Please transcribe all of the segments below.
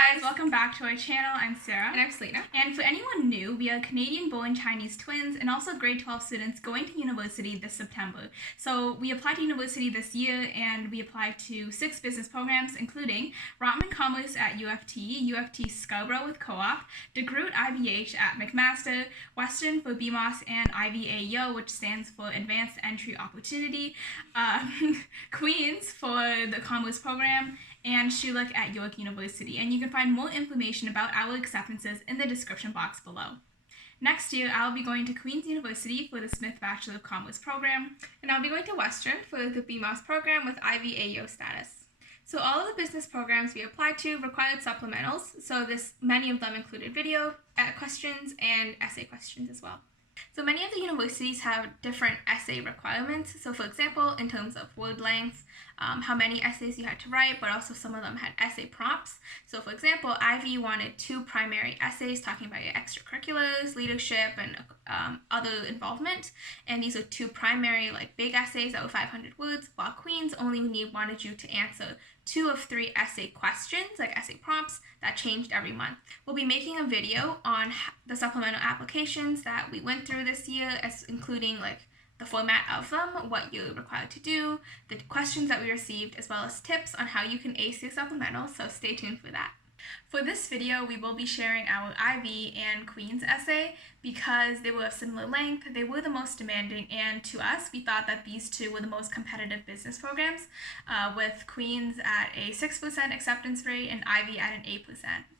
guys, welcome back to our channel. I'm Sara. And I'm Salina. And for anyone new, we are Canadian-born Chinese twins and also grade 12 students going to university this September. So we applied to university this year and we applied to 6 business programs, including Rotman Commerce at UofT, UofT Scarborough with Co-op, DeGroote IBH at McMaster, Western for BMOS, and Ivey AEO, which stands for Advanced Entry Opportunity, Queens for the Commerce program, and Schulich at York University, and you can find more information about our acceptances in the description box below. Next year, I'll be going to Queen's University for the Smith Bachelor of Commerce program, and I'll be going to Western for the BMOS program with Ivey AEO status. So all of the business programs we applied to required supplementals, so many of them included video questions and essay questions as well. So many of the universities have different essay requirements. So for example, in terms of word length, how many essays you had to write, but also some of them had essay prompts. So for example, Ivey wanted 2 primary essays talking about your extracurriculars, leadership, and other involvement. And these are 2 primary big essays that were 500 words, while Queen's only wanted you to answer 2 of 3 essay questions, essay prompts, that changed every month. We'll be making a video on the supplemental applications that we went through this year, including the format of them, what you're required to do, the questions that we received, as well as tips on how you can ace your supplemental, so stay tuned for that. For this video, we will be sharing our Ivey and Queen's essay because they were of similar length, they were the most demanding, and to us, we thought that these 2 were the most competitive business programs, with Queen's at a 6% acceptance rate and Ivey at an 8%,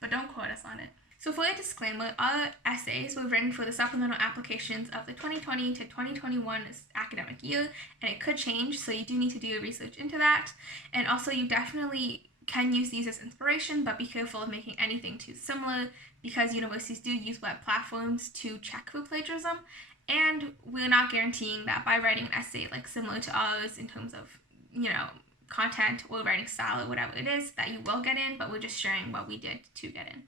but don't quote us on it. So for a disclaimer, our essays were written for the supplemental applications of the 2020 to 2021 academic year, and it could change, so you do need to do your research into that. And also, you definitely can use these as inspiration, but be careful of making anything too similar because universities do use web platforms to check for plagiarism, and we're not guaranteeing that by writing an essay similar to ours in terms of, content or writing style or whatever it is, that you will get in, but we're just sharing what we did to get in.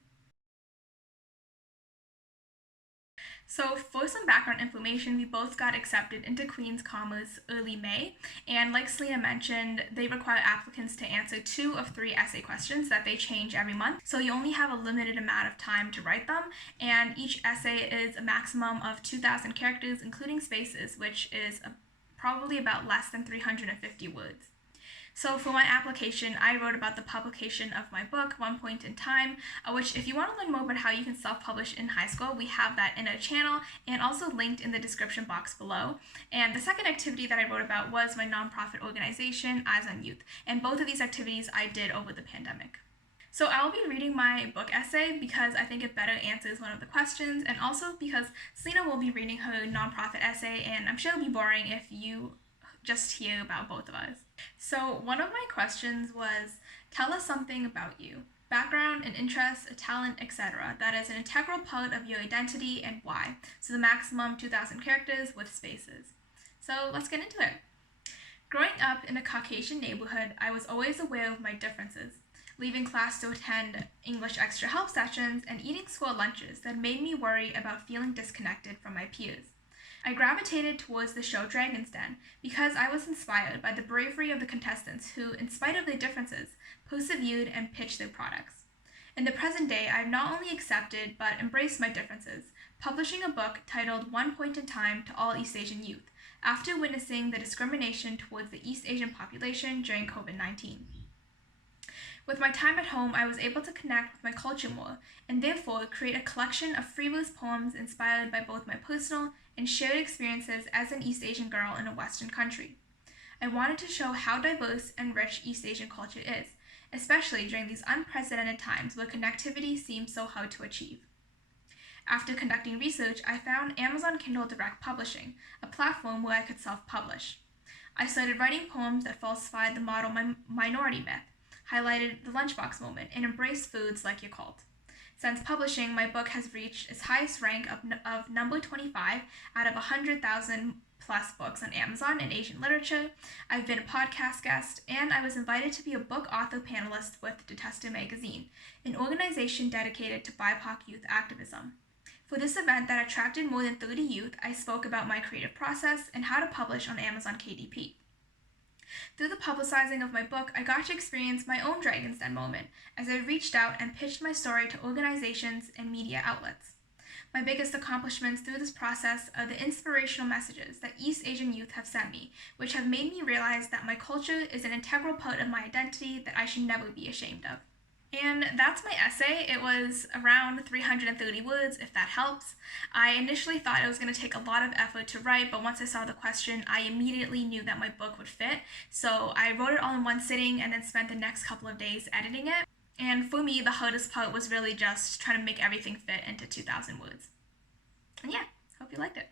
So for some background information, we both got accepted into Queen's Commerce early May, and like Salina mentioned, they require applicants to answer 2 of 3 essay questions that they change every month, so you only have a limited amount of time to write them, and each essay is a maximum of 2,000 characters, including spaces, which is probably about less than 350 words. So for my application, I wrote about the publication of my book, One Point in Time, which if you want to learn more about how you can self-publish in high school, we have that in our channel and also linked in the description box below. And the second activity that I wrote about was my nonprofit organization, Eyes on Youth. And both of these activities I did over the pandemic. So I'll be reading my book essay because I think it better answers one of the questions, and also because Salina will be reading her nonprofit essay, and I'm sure it'll be boring if you just hear about both of us. So one of my questions was, tell us something about you, background, an interest, a talent, etc. that is an integral part of your identity and why. So the maximum 2,000 characters with spaces. So let's get into it. Growing up in a Caucasian neighborhood, I was always aware of my differences, leaving class to attend English extra help sessions and eating school lunches that made me worry about feeling disconnected from my peers. I gravitated towards the show Dragon's Den because I was inspired by the bravery of the contestants who, in spite of their differences, persevered and pitched their products. In the present day, I've not only accepted but embraced my differences, publishing a book titled One Point in Time to All East Asian Youth, after witnessing the discrimination towards the East Asian population during COVID-19. With my time at home, I was able to connect with my culture more, and therefore create a collection of frivolous poems inspired by both my personal and shared experiences as an East Asian girl in a Western country. I wanted to show how diverse and rich East Asian culture is, especially during these unprecedented times where connectivity seems so hard to achieve. After conducting research, I found Amazon Kindle Direct Publishing, a platform where I could self-publish. I started writing poems that falsified the model minority myth, highlighted the lunchbox moment, and embraced foods like Yakult. Since publishing, my book has reached its highest rank of number 25 out of 100,000 plus books on Amazon in Asian literature. I've been a podcast guest, and I was invited to be a book author panelist with Detester Magazine, an organization dedicated to BIPOC youth activism. For this event that attracted more than 30 youth, I spoke about my creative process and how to publish on Amazon KDP. Through the publicizing of my book, I got to experience my own Dragon's Den moment as I reached out and pitched my story to organizations and media outlets. My biggest accomplishments through this process are the inspirational messages that East Asian youth have sent me, which have made me realize that my culture is an integral part of my identity that I should never be ashamed of. And that's my essay. It was around 330 words, if that helps. I initially thought it was going to take a lot of effort to write, but once I saw the question, I immediately knew that my book would fit. So I wrote it all in one sitting and then spent the next couple of days editing it. And for me, the hardest part was really just trying to make everything fit into 2,000 words. And yeah, hope you liked it.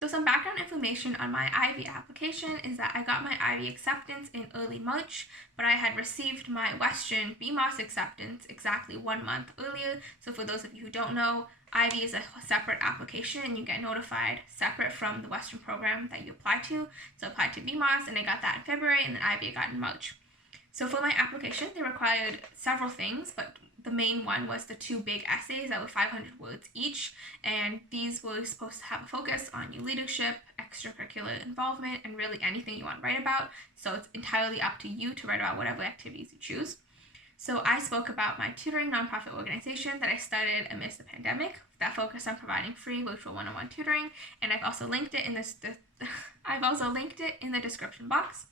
So some background information on my Ivey application is that I got my Ivey acceptance in early March, but I had received my Western BMOS acceptance exactly 1 month earlier. So for those of you who don't know, Ivey is a separate application and you get notified separate from the Western program that you apply to. So I applied to BMOS and I got that in February, and then Ivey I got in March. So for my application, they required several things, but the main one was the 2 big essays that were 500 words each, and these were supposed to have a focus on your leadership, extracurricular involvement, and really anything you want to write about. So it's entirely up to you to write about whatever activities you choose. So I spoke about my tutoring nonprofit organization that I started amidst the pandemic that focused on providing free virtual one-on-one tutoring, and I've also linked it in the description box.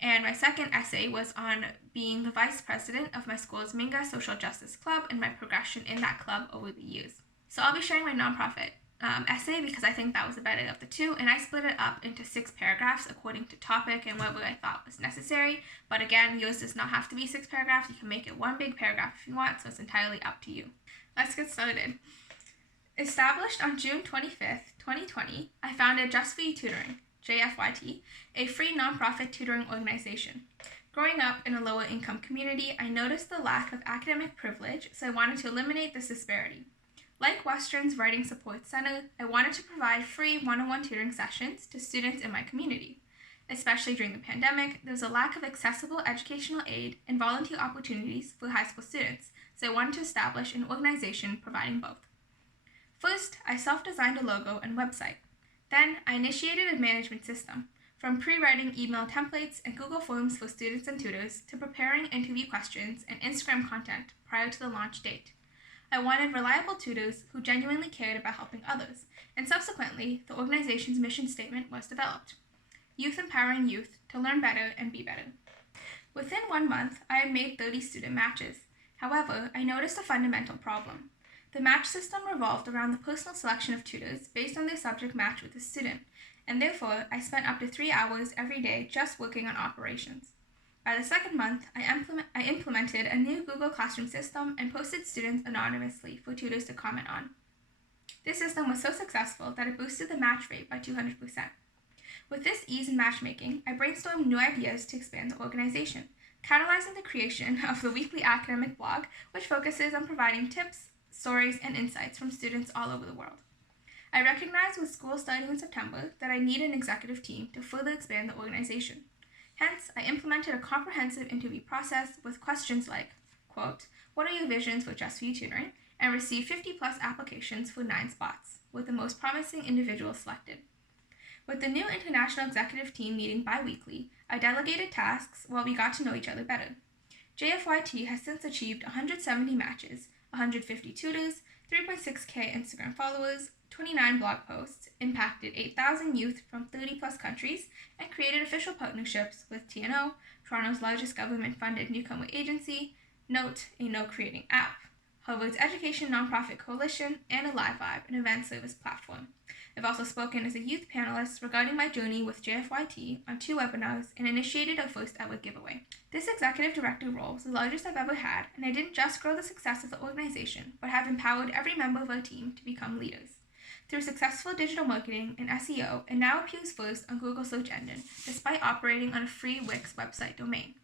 And my second essay was on being the vice president of my school's Minga Social Justice Club and my progression in that club over the years. So I'll be sharing my nonprofit essay because I think that was the better of the two, and I split it up into 6 paragraphs according to topic and whatever I thought was necessary. But again, yours does not have to be 6 paragraphs. You can make it 1 big paragraph if you want, so it's entirely up to you. Let's get started. Established on June 25th, 2020, I founded Just For You Tutoring, JFYT, a free nonprofit tutoring organization. Growing up in a lower income community, I noticed the lack of academic privilege, so I wanted to eliminate this disparity. Like Western's Writing Support Center, I wanted to provide free one-on-one tutoring sessions to students in my community. Especially during the pandemic, there was a lack of accessible educational aid and volunteer opportunities for high school students, so I wanted to establish an organization providing both. First, I self-designed a logo and website. Then, I initiated a management system, from pre-writing email templates and Google Forms for students and tutors to preparing interview questions and Instagram content prior to the launch date. I wanted reliable tutors who genuinely cared about helping others, and subsequently, the organization's mission statement was developed. Youth empowering youth to learn better and be better. Within 1 month, I had made 30 student matches. However, I noticed a fundamental problem. The match system revolved around the personal selection of tutors based on their subject match with the student, and therefore I spent up to 3 hours every day just working on operations. By the second month, I implemented a new Google Classroom system and posted students anonymously for tutors to comment on. This system was so successful that it boosted the match rate by 200%. With this ease in matchmaking, I brainstormed new ideas to expand the organization, catalyzing the creation of the weekly academic blog, which focuses on providing tips, stories, and insights from students all over the world. I recognized with school starting in September that I need an executive team to further expand the organization. Hence, I implemented a comprehensive interview process with questions like, quote, "What are your visions for Just For You Tutoring?" and received 50+ applications for 9 spots, with the most promising individuals selected. With the new international executive team meeting bi-weekly, I delegated tasks while we got to know each other better. JFYT has since achieved 170 matches, 150 tutors, 3.6K Instagram followers, 29 blog posts, impacted 8,000 youth from 30+ countries, and created official partnerships with TNO, Toronto's largest government-funded newcomer agency, Note, a note-creating app, Harvard's Education Nonprofit Coalition, and a Live Vibe, an event service platform. I've also spoken as a youth panelist regarding my journey with JFYT on 2 webinars and initiated our first ever giveaway. This executive director role was the largest I've ever had, and I didn't just grow the success of the organization, but have empowered every member of our team to become leaders. Through successful digital marketing and SEO, it now appears first on Google search engine, despite operating on a free Wix website domain.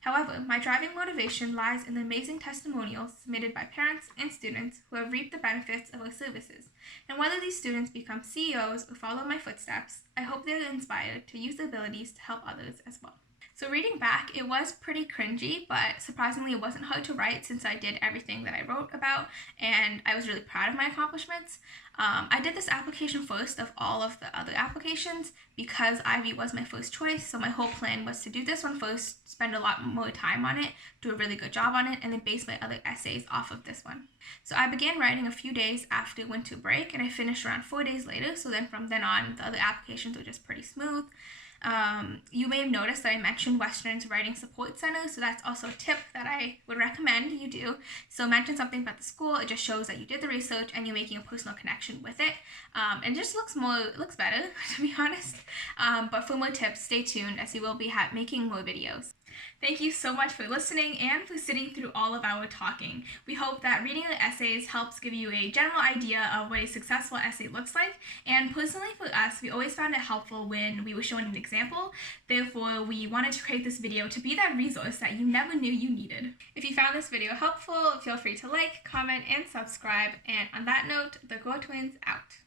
However, my driving motivation lies in the amazing testimonials submitted by parents and students who have reaped the benefits of our services. And whether these students become CEOs or follow my footsteps, I hope they are inspired to use their abilities to help others as well. So reading back, it was pretty cringy, but surprisingly it wasn't hard to write since I did everything that I wrote about, and I was really proud of my accomplishments. I did this application first of all of the other applications because Ivey was my first choice, so my whole plan was to do this one first, spend a lot more time on it, do a really good job on it, and then base my other essays off of this one. So I began writing a few days after winter break, and I finished around 4 days later, so then from then on, the other applications were just pretty smooth. You may have noticed that I mentioned Western's Writing Support Center, so that's also a tip that I would recommend you do. So mention something about the school. It just shows that you did the research and you're making a personal connection with it. And it just looks better, to be honest. But for more tips, stay tuned as we will be making more videos. Thank you so much for listening and for sitting through all of our talking. We hope that reading the essays helps give you a general idea of what a successful essay looks like. And personally for us, we always found it helpful when we were shown an example. Therefore, we wanted to create this video to be that resource that you never knew you needed. If you found this video helpful, feel free to like, comment, and subscribe. And on that note, the Girl Twins out.